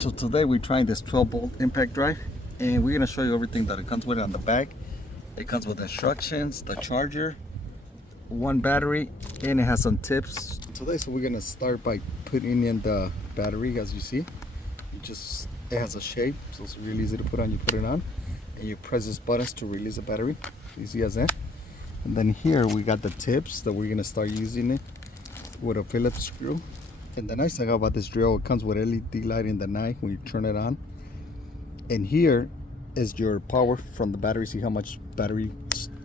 So today we're trying this 12-volt impact drive, and we're going to show you everything that it comes with on the back. It comes with instructions, the charger, one battery, and it has some tips. Today, so we're going to start by putting in the battery. As you see, it has a shape, so it's really easy to put on. You put it on, and you press these buttons to release the battery. Easy as that. And then here we got the tips that we're going to start using it with a Phillips screw. And the nice thing about this drill, it comes with LED light in the night when you turn it on. And here is your power from the battery. See how much battery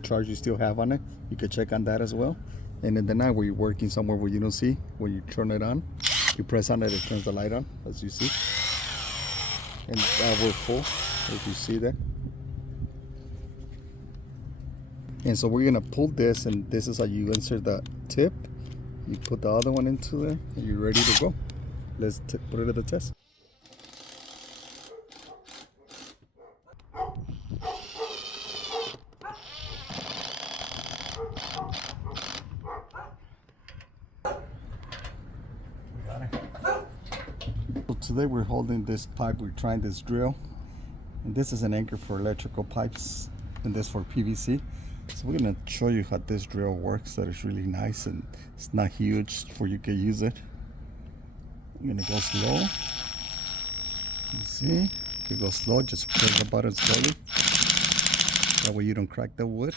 charge you still have on it. You can check on that as well. And in the night where you're working somewhere where you don't see, when you turn it on, you press on it, it turns the light on, as you see. And we're full, as you see there. And so we're gonna pull this, and this is how you insert the tip. You put the other one into there, and you're ready to go. Let's put it to the test. So today we're holding this pipe, we're trying this drill. And this is an anchor for electrical pipes, and this for PVC. So we're gonna show you how this drill works. That is really nice, and it's not huge for you to use it. I'm gonna go slow. You see, you can go slow. Just press the button slowly. That way you don't crack the wood.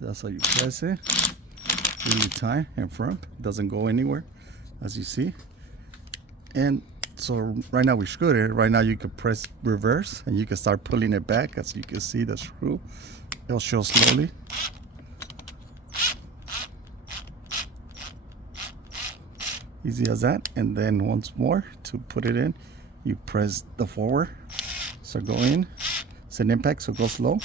That's how you press it. Really tight and firm. It doesn't go anywhere, as you see. And so right now we screwed it. Right now you can press reverse and you can start pulling it back. As you can see, the screw, it'll show slowly. Easy as that. And then once more, to put it in, you press the forward. So go in. It's an impact, so go slow.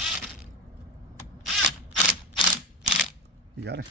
You got it.